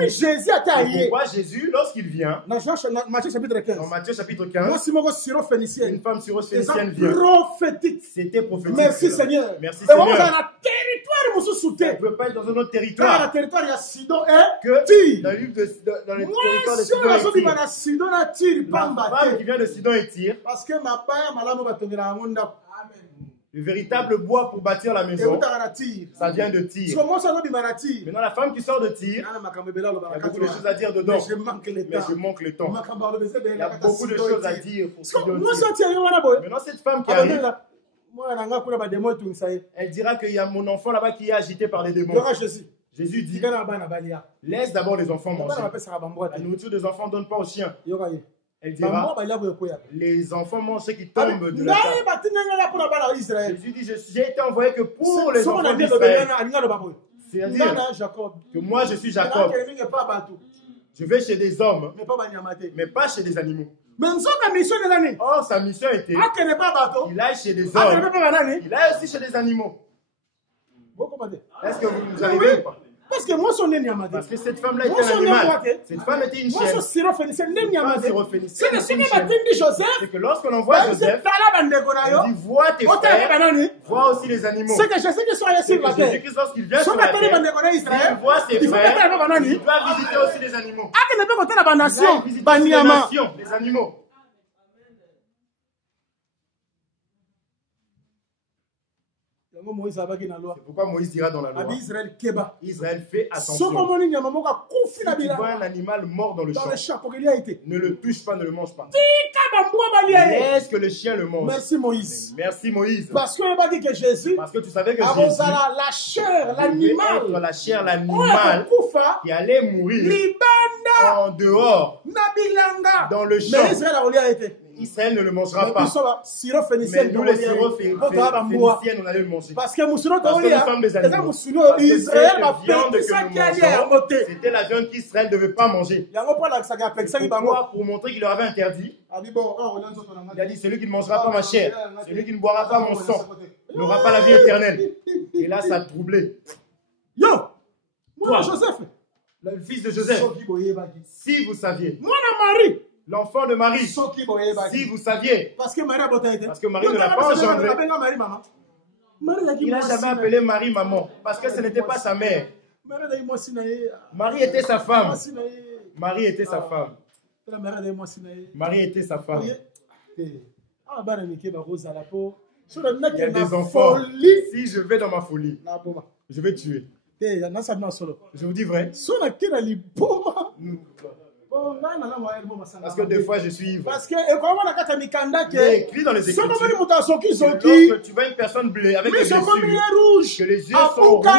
Pourquoi Jésus, lorsqu'il vient, dans Matthieu chapitre 15, une femme syrophénicienne vient. C'était prophétique. Merci Seigneur. Merci Seigneur. Elle ne peut pas être dans un autre territoire que dans le livre dans les territoires de Sidon et Tyr. La femme qui vient de Sidon et Tyr, le véritable bois pour bâtir la maison, ça vient de Tyr. Maintenant, la femme qui sort de Tyr, il y a beaucoup de choses à dire dedans, mais je manque le temps. Il y a beaucoup de choses à dire pour Sidon et Tyr. Maintenant, cette femme qui arrive, elle dira qu'il y a mon enfant là-bas qui est agité par les démons. Jésus dit, laisse d'abord les enfants manger. La nourriture des enfants ne donne pas aux chiens. Elle dira, les enfants mangent ce qui tombe de la table. Jésus dit, j'ai été envoyé que pour les enfants d'Israël. C'est-à-dire que moi je suis Jacob. Je vais chez des hommes, mais pas chez des animaux. Or, sa mission était qu'il aille chez des hommes, il aille aussi chez des animaux. Est-ce que vous arrivez ou pas? Parce que cette femme-là était un animal. Cette femme était une chèvre. C'est que lorsqu'on envoie Joseph, on dit vois tes frères, vois aussi les animaux. C'est que Jésus-Christ, lorsqu'il vient sur la terre, il voit ses frères, il doit visiter aussi les animaux. Il doit visiter les nations, les animaux. C'est pourquoi Moïse dira dans la loi. Israël fait attention. Si tu vois un animal mort dans le champ, ne le touche pas, ne le mange pas. Laisse que le chien le mange. Merci Moïse. Merci Moïse. Parce que Jésus, parce que tu savais que Jésus la chair, l'animal, la chair, l'animal qui allait mourir en dehors, dans le champ. Israël ne le mangera pas. Mais nous, les syrophéniciens, on allait le manger. Parce que nous sommes des animaux. C'était la viande qu'Israël ne devait pas manger. Pour montrer qu'il leur avait interdit, il a dit, celui qui ne mangera pas ma chair, celui qui ne boira pas mon sang, n'aura pas la vie éternelle. Et là, ça a troublé. Toi, Joseph, le fils de Joseph, si vous saviez, l'enfant de Marie, si vous saviez, parce que Marie ne l'a pas engendré, il n'a jamais appelé Marie maman, parce que ce n'était pas sa mère. Marie était sa femme. Marie était sa femme. Marie était sa femme. Il y a des enfants. Si je vais dans ma folie, je vais tuer. Je vous dis vrai. Parce que des fois je suis ivre. Parce que il est écrit dans les Écritures lorsque tu vois une personne bleue avec des blessures, que les yeux sont rouges,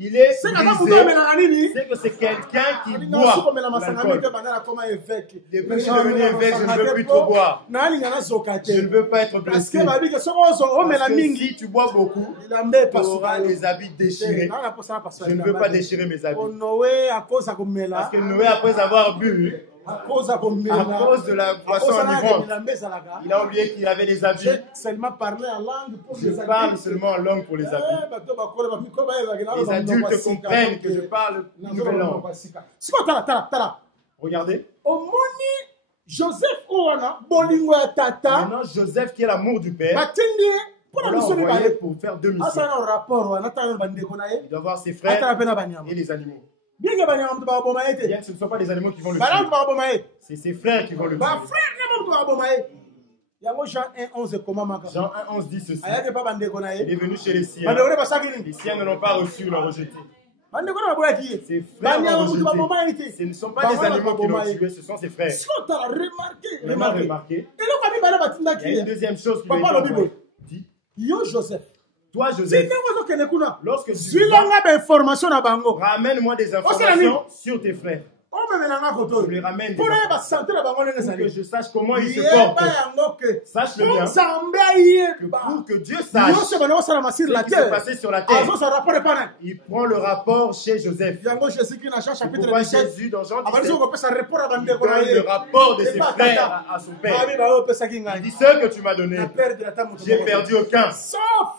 il est brisé, c'est que c'est quelqu'un qui boit l'alcool. Depuis que je suis devenu évêque, je ne veux plus trop boire. Je ne veux pas être blessé. Parce que si tu bois beaucoup, tu auras les habits déchirés. Je ne veux pas déchirer mes habits. Parce que Noé, après avoir bu, à cause de la boisson enivrante, il a oublié qu'il avait des habits. Je parle seulement en langue pour les habits. Les adultes comprennent que je parle une nouvelle langue. Regardez. Maintenant, Joseph qui est l'amour du Père, on l'a envoyé pour faire deux missions. Il doit voir ses frères et les animaux. Bien que ce ne sont pas les animaux qui vont le tuer, c'est ses frères qui vont le tuer. Jean 1,11 dit ceci. Il est venu chez les siens. Les siens ne l'ont pas reçu, l'ont rejeté. Ses frères l'ont rejeté. Ce ne sont pas des animaux qui l'ont tué, ce sont ses frères. Remarquez. Il y a une deuxième chose qui va être dit. Toi, Joseph, lorsque tu ramène-moi des informations sur tes frères. Je les ramène pour que je sache comment ils se portent. Sache-le bien. Pour que Dieu sache ce qui s'est passé sur la terre. Il prend le rapport chez Joseph. Pourquoi Jésus, dans Jean 17, il donne le rapport de ses frères à son père. Il dit, ce que tu m'as donné, j'ai perdu aucun. Sauf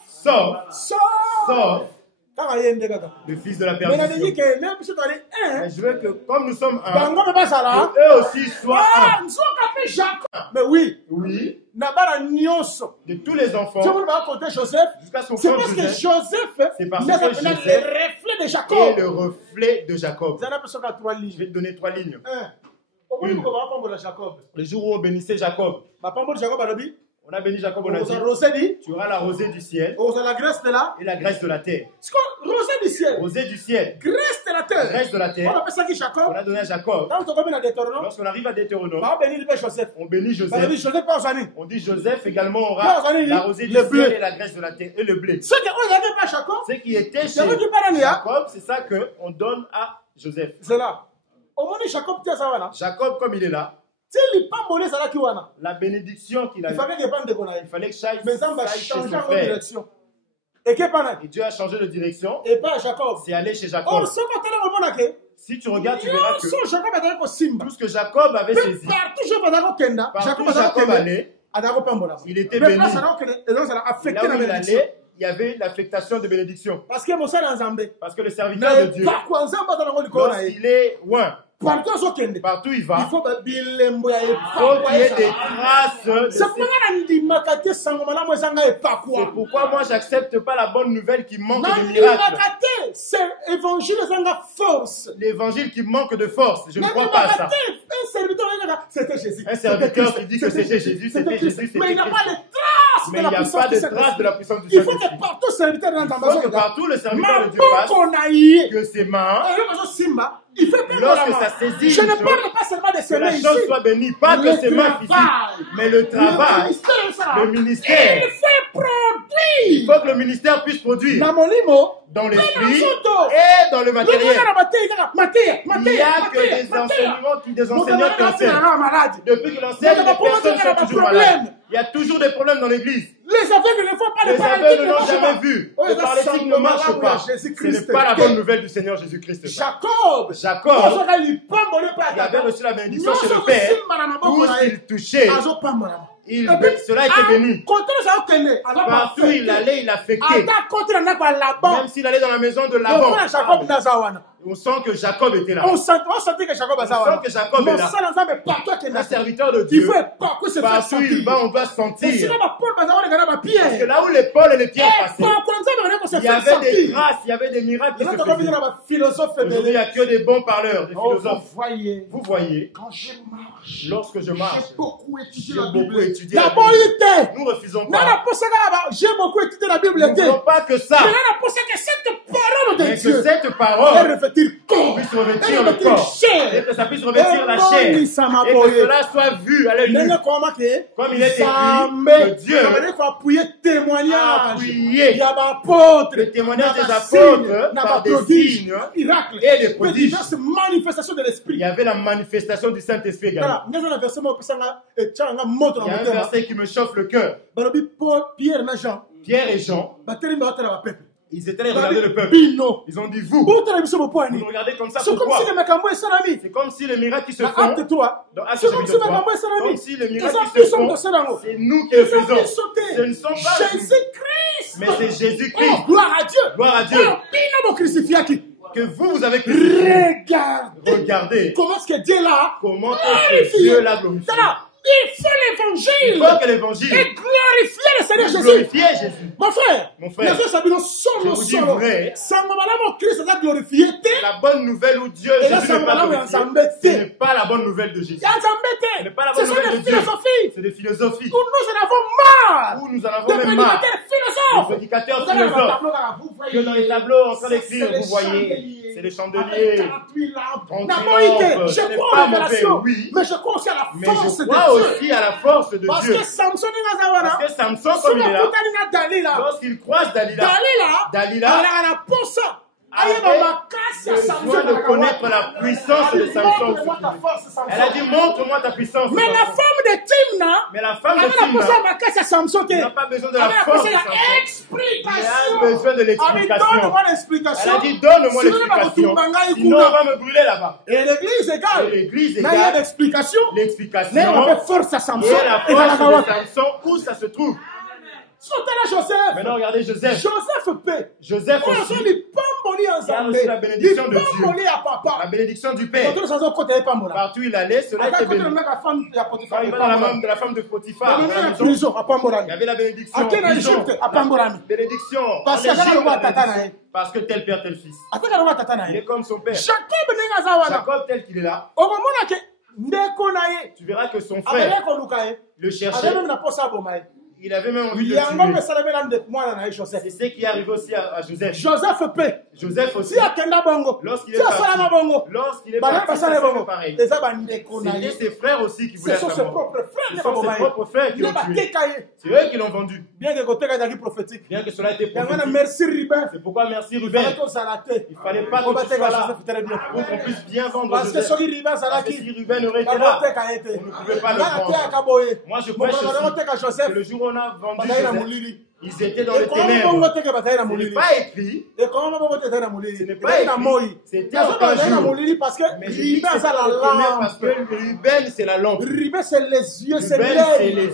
le fils de la perdition. Mais je veux que, comme nous sommes un, que eux aussi soient un. Mais oui. De tous les enfants, jusqu'à son c'est frère parce que Joseph, Joseph c'est parce que Joseph est le reflet de Jacob. est le reflet de Jacob. Je vais te donner 3 lignes. Le jour où on bénissait Jacob, on a béni Jacob, on a dit, tu auras la rosée du ciel et la graisse de la terre. Rosée du ciel, graisse de la terre, on a donné à Jacob. Lorsqu'on arrive à Deutéronome, on bénit Joseph. On dit Joseph également aura la rosée du ciel et la graisse de la terre et le blé. Ce qui était chez Jacob, c'est ça qu'on donne à Joseph. Jacob, comme il est là, la bénédiction qu'il a eue, il fallait que chaque chez son frère. Et Dieu a changé de direction. C'est aller chez Jacob. Si tu regardes, tu verras que tout ce que Jacob avait saisi, partout Jacob allait, il était béni. Là où il allait, il y avait l'affectation de bénédiction. Parce que le serviteur de Dieu, lorsqu'il est loin, partout il va, il faut qu'il y ait des traces. C'est pourquoi moi j'accepte pas la bonne nouvelle qui manque de miracle. L'évangile qui manque de force, je ne crois pas à ça. Un serviteur qui dit que c'était Jésus, c'était Jésus, c'était Christ. trace de la puissance du Saint-Esprit. Il faut que partout serviteur dans il faut que partout le serviteur de Dieu fasse que ses mains, lorsque ça saisit, je ne parle pas seulement de ses mains ici. Que la chose soit bénie, pas que ses mains physiques, mais le travail, le ministère. Il faut que le ministère puisse produire dans l'esprit et dans le matériel. Il n'y a que des enseignants qui enseignent. Depuis que l'enseigne, les personnes sont toujours malades. Il y a toujours des problèmes dans l'église. Les aveugles ne voient pas, les aveugles ne l'ont jamais vu. Le paralytique ne marche pas. Ce n'est pas la bonne nouvelle du Seigneur Jésus-Christ. Jacob, il avait reçu la bénédiction chez le Père. Tout ce qu'il touchait, cela était béni. Partout il allait, il affectait. Même s'il allait dans la maison de Laban, on sent que Jacob était là. On sentait que Jacob est là. Un serviteur de Dieu. Partout il va, on doit sentir. Parce que là où les Paul et les Pierre passaient, il y avait des grâces, il y avait des miracles qui se faisaient. Aujourd'hui, il n'y a que des bons parleurs, des philosophes. Vous voyez, quand je marche, lorsque je marche, j'ai beaucoup étudié la Bible. Nous refusons pas. J'ai beaucoup étudié la Bible. Nous ne voulons pas que ça. Mais que cette parole puisse revêtir le corps. Et que ça puisse revêtir la chair. Et que cela soit vu à l'œil nu. Comme il est écrit, que Dieu a appuyé le témoignage des apôtres par des signes et des prodiges. Il y avait la manifestation du Saint-Esprit également. Il y a un verset qui me chauffe le cœur. Pierre et Jean, ils étaient allés regarder le peuple. Ils ont dit, vous nous regardez comme ça, pourquoi? C'est comme si les miracles qui se font, dans Actes chapitre 3, comme si les miracles qui se font, c'est nous qui le faisons. Ce ne sont pas Jésus-Christ, mais c'est Jésus-Christ. Gloire à Dieu. Gloire à Dieu. Que vous avez crucifié. Regardez. Comment est-ce que Dieu l'a glorifié. Il faut l'évangile. Il faut que l'évangile. Et glorifier le Seigneur Jésus. Glorifier Jésus. Mon frère. Je vous dis vrai. La bonne nouvelle où Dieu Jésus n'est pas glorifié, ce n'est pas la bonne nouvelle de Jésus. Ce n'est pas la bonne nouvelle de Dieu. C'est des philosophies. Où nous en avons même marre. Les prédicateurs philosophes. Que dans les tableaux en train d'écrire, vous voyez. C'est les chandeliers. Je crois en révélation. Oui. Mais je crois aussi à la force de Dieu. Aussi à la force de Dieu. Parce que Samson, comme il est là, lorsqu'il croise Dalila, avait besoin de connaître la puissance de Samson. Elle a dit, montre-moi ta puissance. Mais la femme de Timna, n'a pas besoin de la force de Samson. Elle a besoin de l'explication. Elle a dit, donne-moi l'explication. Sinon, on va me brûler là-bas. Et l'église égale l'explication. Et la force de Samson, où ça se trouve. Maintenant, regardez Joseph. Joseph aussi. Il a reçu la bénédiction de Dieu. La bénédiction du Père. Partout il allait, cela était béni. Quand il va dans la femme de Potiphar, il y avait la bénédiction. Bénédiction en Égypte. Parce que tel père, tel fils. Il est comme son père. Jacob tel qu'il est là. Tu verras que son frère le cherchait. Il avait même envie de tuer. C'est ce qui est arrivé aussi à Joseph. Joseph aussi. Lorsqu'il est parti, c'est pareil. C'était ses frères aussi qui voulaient sa mort. Ce sont ses propres frères qui l'ont tué. C'est eux qui l'ont vendu. Bien que cela ait été prophétique. C'est pourquoi merci Ruben. Il ne fallait pas que tu sois là pour qu'on puisse bien vendre Joseph. Parce que si Ruben aurait été là, on ne pouvait pas le vendre. Moi je prêche aussi que le jour où on a vendu Joseph, ils étaient dans les ténèbres. Ce n'est pas écrit. Ce n'est pas écrit. C'était en un jour. Mais je dis que c'est parce que Ruben, c'est la lampe. Ruben, c'est les yeux, c'est l'œil. L'œil,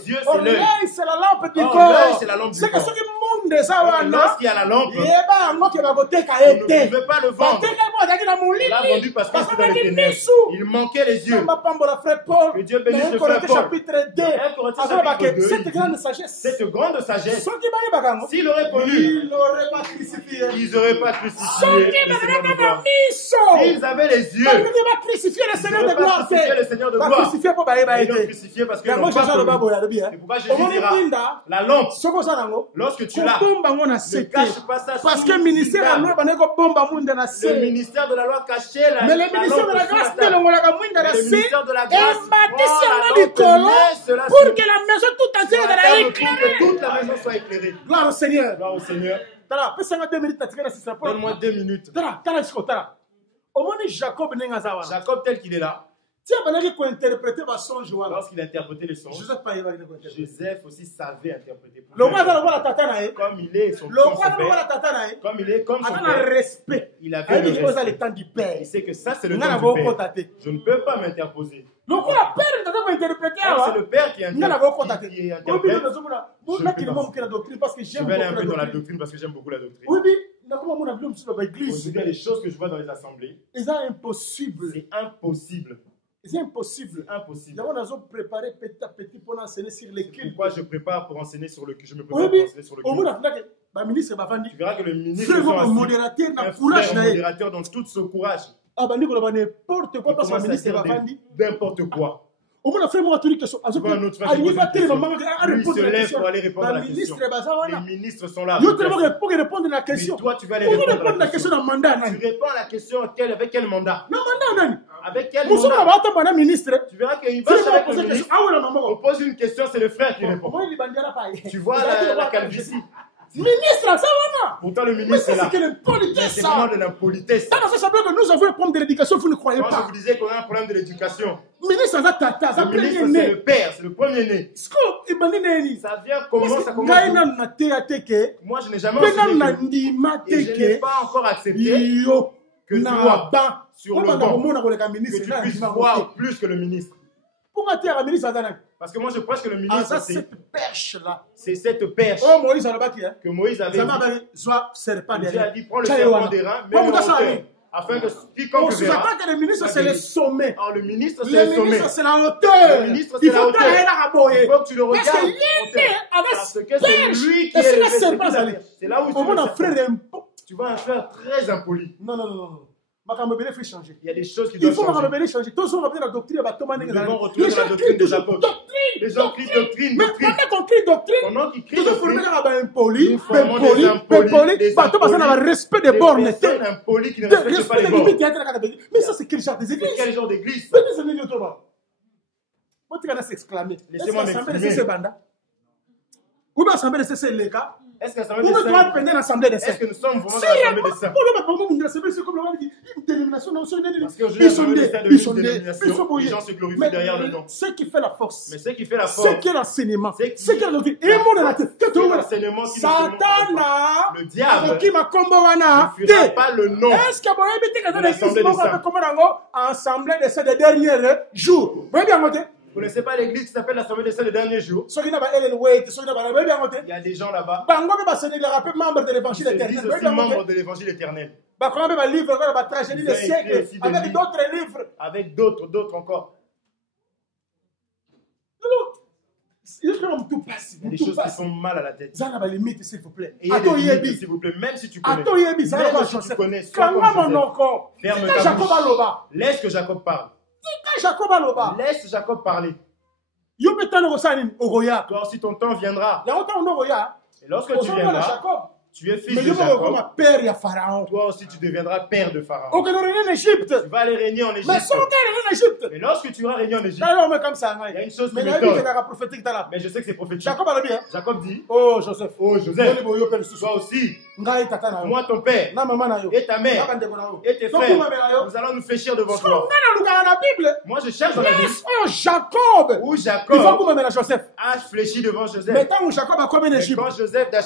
c'est la lampe du corps. L'œil, c'est la lampe du corps. Lorsqu'il y a la lampe, on ne pouvait pas le vendre. l'a vendu parce qu'il était dans les ténèbres. Il manquait les yeux. Que Dieu bénisse le frère Paul. Chapitre 2. Cette grande sagesse. Cette grande sagesse. S'il aurait connu, ils n'auraient pas crucifié. Ils n'auraient pas crucifié le Seigneur de gloire. S'ils avaient les yeux, ils n'auraient pas crucifié le Seigneur de gloire. Ils l'ont crucifié parce qu'ils n'ont pas connu. C'est pourquoi Jésus dira, la lampe, lorsque tu l'as, ne cache pas ça. Parce que le ministère de la loi, le ministère de la loi cachait la lampe. Mais le ministère de la grâce, le ministère de la grâce, pour que la maison toute entière soit pour que toute la maison soit éclairée. Gloire au Seigneur. Gloire au Seigneur. Donne-moi 2 minutes. Jacob tel qu'il est là, lorsqu'il a interprété les songes, Joseph aussi savait interpréter. Comme il est son père, comme il est comme son père, il avait le temps du père. Il sait que ça c'est le temps du père. Je ne peux pas m'interposer. Donc c'est le père qui interprète. Je vais aller un peu dans la doctrine parce que j'aime beaucoup la doctrine. Aujourd'hui, il y a des choses que je vois dans les assemblées. C'est impossible. C'est impossible. C'est impossible. Impossible. Préparé petit à petit pour enseigner sur les cultes. Pourquoi je prépare pour enseigner sur le culte? Je me prépare pour enseigner sur le culte. Tu verras que le ministre est un modérateur dans tout son courage. N'importe quoi parce que le ministre va faire n'importe quoi. Au moins, frère, tu dis lui se lève pour aller répondre à la question. Les ministres sont là. Pour répondre à la question. Mais toi, tu vas aller répondre à la question. Tu réponds à la question avec quel mandat? Avec quel mandat? Tu verras qu'il va avec le ministre. On pose une question, c'est le frère qui répond. Tu vois la calvitie. Ministre, ça va. Pourtant, le ministre est là. C'est vraiment de l'impolitesse. Nous avons un problème de l'éducation, vous ne croyez pas. Quand je vous disais qu'on a un problème de l'éducation. Ministre, le ministre, c'est le père, c'est le premier-né. Ça vient comment? Ça commence. Moi, je n'ai jamais enseigné. Et je n'ai pas encore accepté que toi, sur le banc, que tu puisses voir plus que le ministre. Parce que moi je pense que le ministre c'est cette perche-là. C'est cette perche que Moïse avait dit. Dieu a dit prends le serpent des reins, mets-le en hauteur. Afin que quiconque verra. Le ministre c'est le sommet. Le ministre c'est le sommet. Le ministre c'est la hauteur. Le ministre c'est la hauteur. Il faut que tu le regardes. Parce que c'est lui qui est le. C'est là où tu vois un frère très impoli. Non. Il y a des choses qui doivent changer. Nous devons retourner dans la doctrine des apôtres. Les gens crient doctrine. Pendant qu'ils crient doctrine, respect des bornes. Des personnes impolies qui ne respectent pas les bornes. Mais ça, c'est quel genre d'église? Quel genre d'église? Laissez-moi m'exprimer. Est-ce que nous sommes vraiment dans l'assemblée des saints? Parce qu'aujourd'hui, ils sont des les gens se glorifient derrière le nom. Ce qui fait la force, mais ce qui fait la force, c'est qui est l'enseignement, c'est qui est l'enseignement, le diable qui m'a combattu, ne fuira pas le nom. Est-ce que vous avez l'assemblée des saints des derniers jours? Vous ne connaissez pas l'église qui s'appelle l'Assemblée des Saints des derniers jours? Il y a des gens là-bas. Ils se disent membres de l'évangile éternel. Avec d'autres encore. Il y a des choses qui font mal à la tête. S'il vous plaît. Et il y a des limites, s'il vous plaît, même si tu connais. Même si tu connais, sois comme Joseph. Ferme ta bouche. Laisse que Jacob parle. Laisse Jacob parler. Toi aussi ton temps viendra. Et lorsque tu viendras, tu es fils de Jacob. Toi aussi tu deviendras père de Pharaon. Tu vas aller régner en Égypte. Mais lorsque tu vas régner en Égypte, il y a une chose qui m'étonne. Mais je sais que c'est prophétique. Jacob dit, oh Joseph, toi aussi, moi ton père, et ta mère, et tes frères, nous allons nous féchir devant toi. Moi je cherche dans la Bible où Jacob a fléchi devant Joseph. Mais quand Jacob a arrivé en Égypte, Joseph a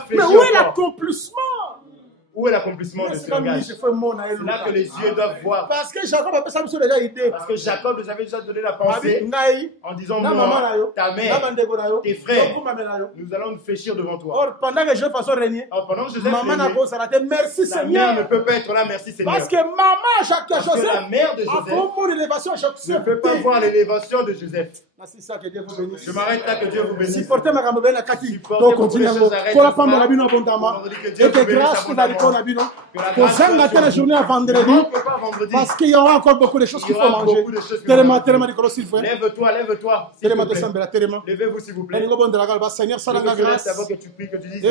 fléchi. Mais où est l'accomplissement? Où est l'accomplissement de ce langage? C'est là que les yeux doivent voir. Parce que Jacob nous avait déjà donné la pensée en disant moi, ta mère, tes frères, nous allons nous fléchir devant toi. Pendant que Joseph régnait, maman ne peut pas être là, merci Seigneur. Parce que maman Joseph, la mère de Joseph ne peut pas voir l'élévation de Joseph. Je m'arrête là, que Dieu vous bénisse. Supportez ma camarade Kati. Donc continuez. Pour la femme de la bino abondamment. Et que grâce que la bino. Pour s'engager la journée à vendredi. Parce qu'il y aura encore beaucoup de choses qu'il faut manger. Tellement de colosse s'il faut. Lève-toi. Tellement de sambela, tellement. Levez-vous s'il vous plaît. Seigneur, ça la grâce. D'abord que tu pries, que tu dises.